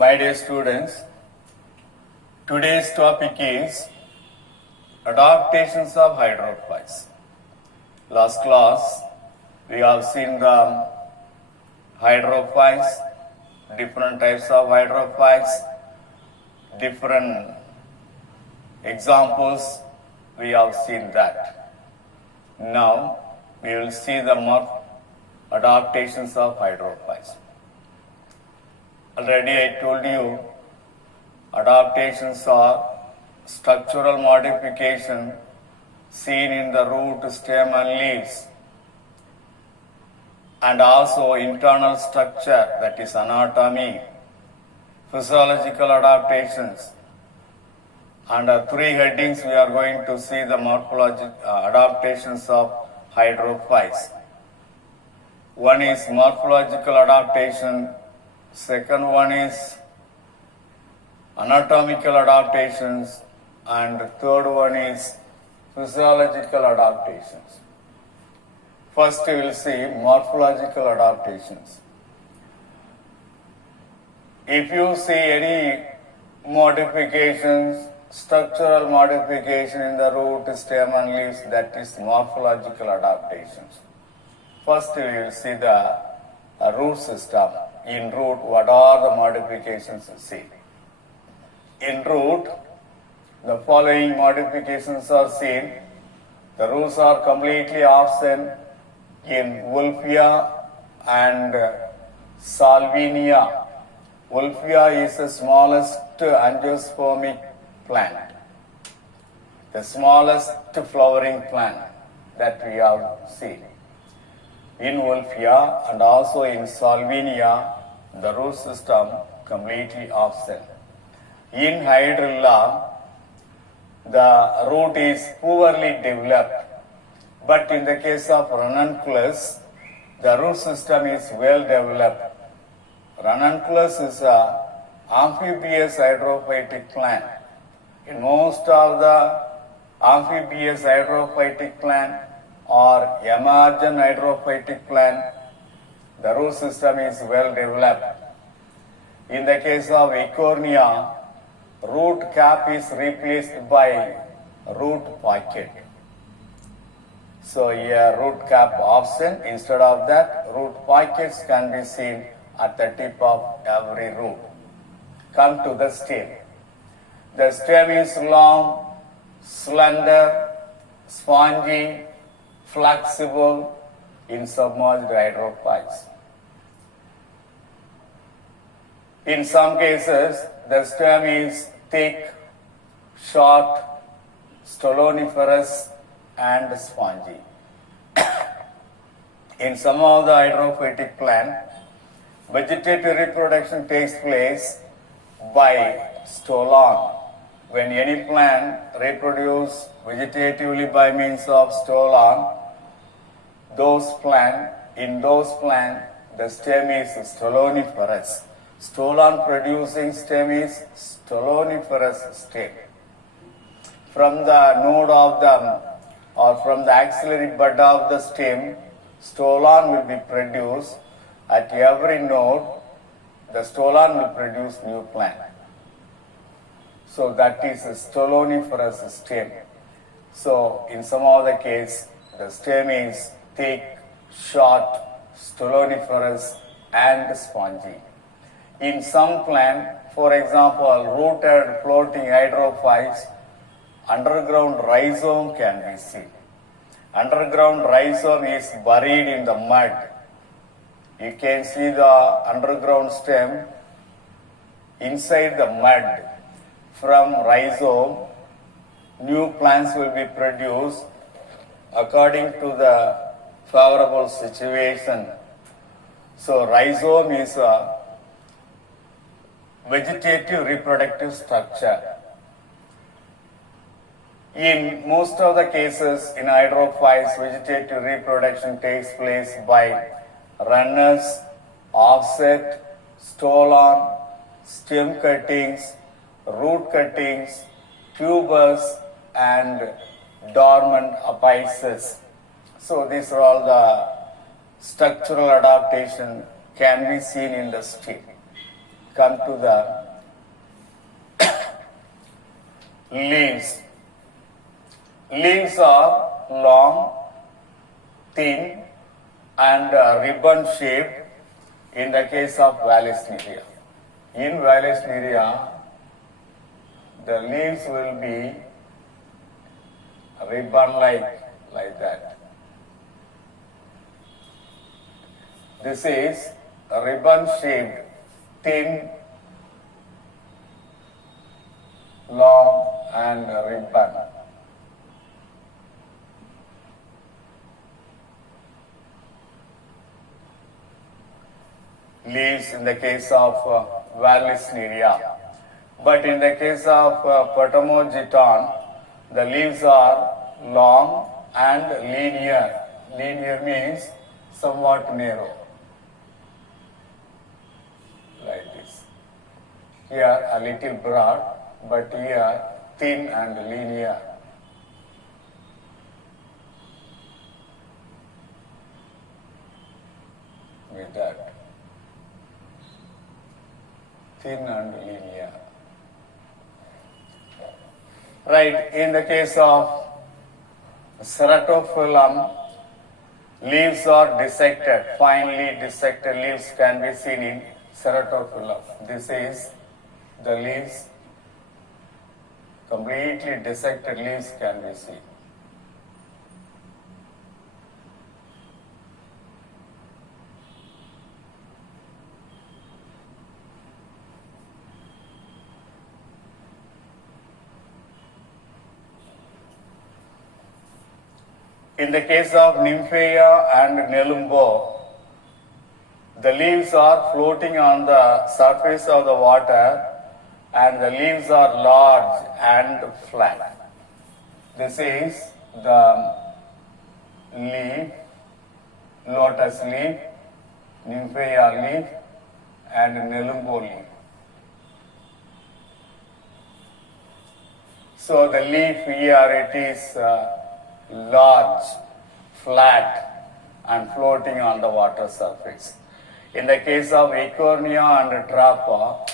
My dear students, today's topic is adaptations of hydrophytes. Last class, we have seen the hydrophytes, different types of hydrophytes, different examples, we have seen that. Now, we will see the more adaptations of hydrophytes. Already I told you, adaptations are structural modification seen in the root, stem and leaves, and also internal structure, that is anatomy, physiological adaptations. Under three headings we are going to see the morphological adaptations of hydrophytes. One is morphological adaptation, second one is anatomical adaptations, and third one is physiological adaptations. First we will see morphological adaptations. If you see any modifications, structural modification in the root, stem and leaves, that is morphological adaptations. First we will see the root system. In root, what are the modifications you see? In root, the following modifications are seen. The roots are completely absent in Wolffia and Salvinia. Wolffia is the smallest angiospermic plant, the smallest flowering plant that we have seen. In Wolffia and also in Salvinia, the root system completely absent. In Hydrilla, the root is poorly developed, but in the case of Ranunculus, the root system is well developed. Ranunculus is an amphibious hydrophytic plant. In most of the amphibious hydrophytic plant or emergent hydrophytic plant, the root system is well developed. In the case of Eichhornia, root cap is replaced by root pocket. So here root cap absent, instead of that root pockets can be seen at the tip of every root. Come to the stem. The stem is long, slender, spongy, flexible in submerged hydrophytes. In some cases, the stem is thick, short, stoloniferous, and spongy. In some of the hydrophytic plant, vegetative reproduction takes place by stolon. When any plant reproduces vegetatively by means of stolon, in those plants, the stem is stoloniferous. Stolon producing stem is stoloniferous stem. From the node of the or from the axillary bud of the stem, stolon will be produced. At every node, the stolon will produce new plant. So that is a stoloniferous stem. So in some other case, the stem is thick, short, stoloniferous, and spongy. In some plant, for example, rooted floating hydrophytes, underground rhizome can be seen. Underground rhizome is buried in the mud. You can see the underground stem inside the mud. From rhizome, new plants will be produced according to the favorable situation. So rhizome is a vegetative reproductive structure. In most of the cases in hydrophytes, vegetative reproduction takes place by runners, offset, stolon, stem cuttings, root cuttings, tubers, and dormant apices. So these are all the structural adaptation can be seen in the stem. come to the leaves. Leaves are long, thin, and ribbon shaped in the case of Vallisneria. In Vallisneria, the leaves will be ribbon-like that. This is a ribbon-shaped, thin, long, and ribbon. Leaves in the case of Vallisneria. But in the case of Potamogeton, the leaves are long and linear. Linear means somewhat narrow. Like this. Here a little broad, but here thin and linear. With that. Thin and linear. Right, in the case of Ceratophyllum, leaves are dissected, finely dissected leaves can be seen in Ceratophyllum. This is the leaves, completely dissected leaves can be seen. In the case of Nymphaea and Nelumbo, the leaves are floating on the surface of the water and the leaves are large and flat. This is the leaf, lotus leaf, Nymphaea leaf, and Nelumbo leaf. So the leaf here it is large, flat, and floating on the water surface. In the case of Eichhornia and Trapha,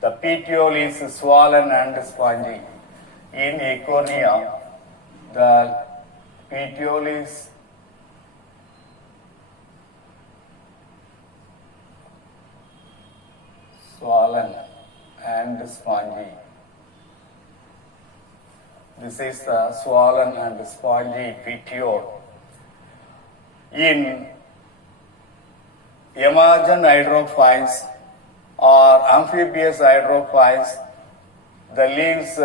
the petiole is swollen and spongy. In Eichhornia, the petiole is swollen and spongy. This is the swollen and spongy petiole. In emergent hydrophytes or amphibious hydrophytes, the leaves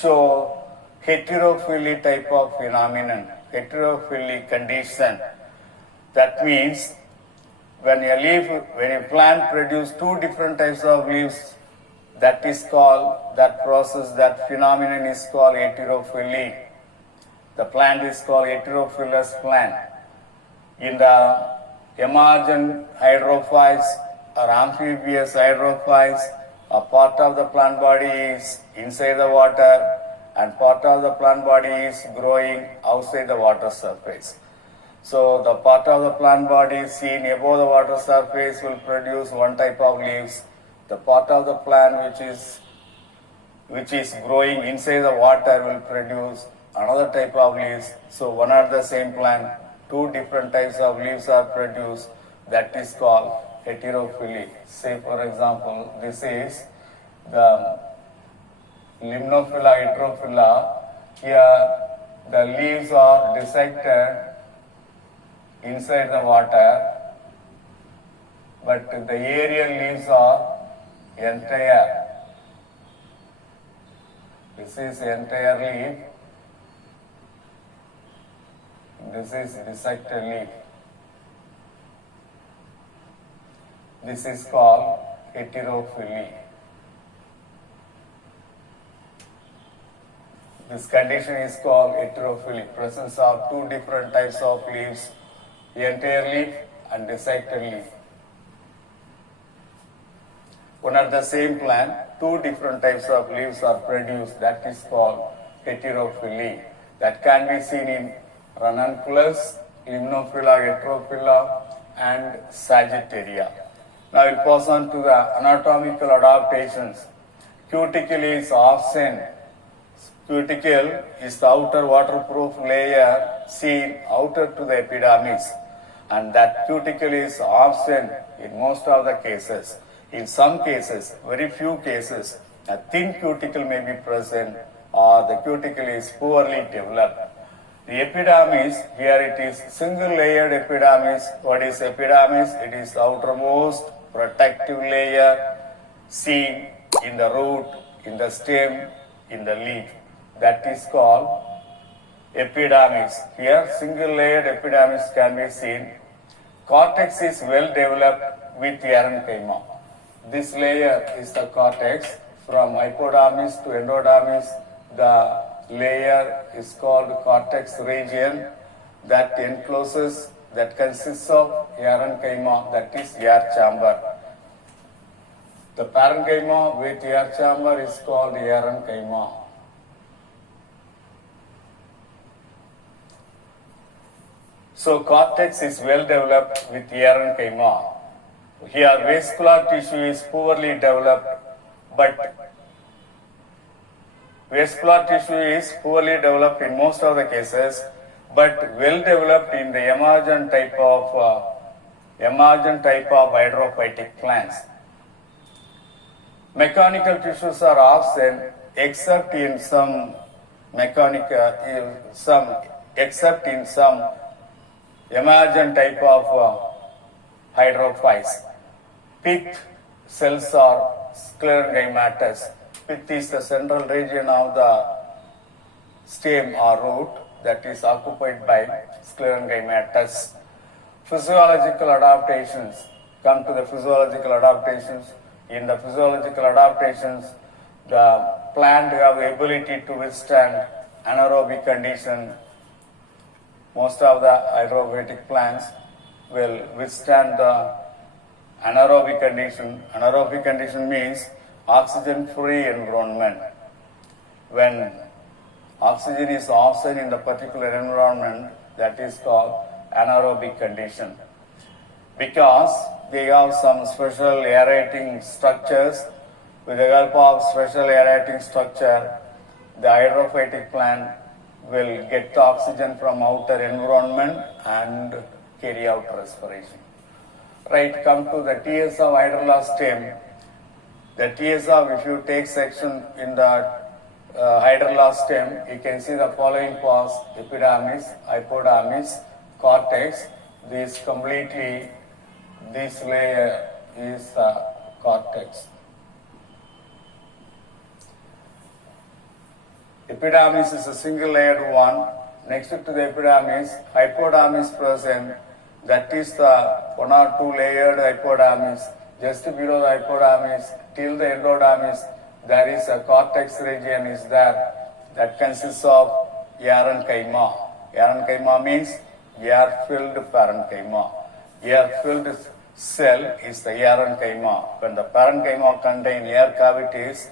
show heterophily type of phenomenon, heterophily condition. That means when a plant produces two different types of leaves, that phenomenon is called heterophily. The plant is called heterophilous plant. In the emergent hydrophytes or amphibious hydrophytes, a part of the plant body is inside the water and part of the plant body is growing outside the water surface. So the part of the plant body seen above the water surface will produce one type of leaves. The part of the plant which is growing inside the water will produce another type of leaves. So one and the same plant, two different types of leaves are produced. That is called heterophily. Say for example, this is the Limnophila heterophylla. Here the leaves are dissected inside the water, but the aerial leaves are entire. This is entire leaf. This is dissected leaf. This is called heterophily. This condition is called heterophily, presence of two different types of leaves, entire leaf and dissected leaf. One of the same plant, two different types of leaves are produced. That is called heterophily. That can be seen in Ranunculus, Limnophila heterophylla, and Sagittaria. Now we'll pass on to the anatomical adaptations. Cuticle is often Cuticle is the outer waterproof layer seen outer to the epidermis, and that cuticle is absent in most of the cases. In some cases, very few cases, a thin cuticle may be present or the cuticle is poorly developed. The epidermis, here it is single layered epidermis. What is epidermis? It is the outermost protective layer seen in the root, in the stem, in the leaf. That is called epidermis. Here single layered epidermis can be seen. Cortex is well developed with parenchyma. This layer is the cortex. From hypodermis to endodermis, the layer is called cortex region that encloses, that consists of parenchyma, that is air chamber. The parenchyma with air chamber is called parenchyma. So cortex is well developed with parenchyma. Here vascular tissue is poorly developed, but vascular tissue is poorly developed in most of the cases, but well developed in the emergent type of hydrophytic plants. Mechanical tissues are absent except in some emergent type of hydrophytes. Pith cells are sclerenchymatous. Pith is the central region of the stem or root that is occupied by sclerenchymatous. Physiological adaptations. Come to the physiological adaptations. In the physiological adaptations, the plant have the ability to withstand anaerobic condition. Most of the hydrophytic plants will withstand the anaerobic condition. Anaerobic condition means oxygen-free environment. When oxygen is absent in the particular environment, that is called anaerobic condition. Because they have some special aerating structures. With the help of special aerating structure, the hydrophytic plant will get oxygen from outer environment and carry out respiration. Right, come to the TS of hydrola stem. The TS of, if you take section in the hydrola stem, you can see the following parts: epidermis, hypodermis, cortex. This layer is cortex. Epidermis is a single layered one. Next to the epidermis, hypodermis present. That is the one or two layered hypodermis. Just below the hypodermis till the endodermis, there is a cortex region is there that consists of parenchyma. Parenchyma means air-filled parenchyma. Air-filled cell is the parenchyma. When the parenchyma contains air cavities,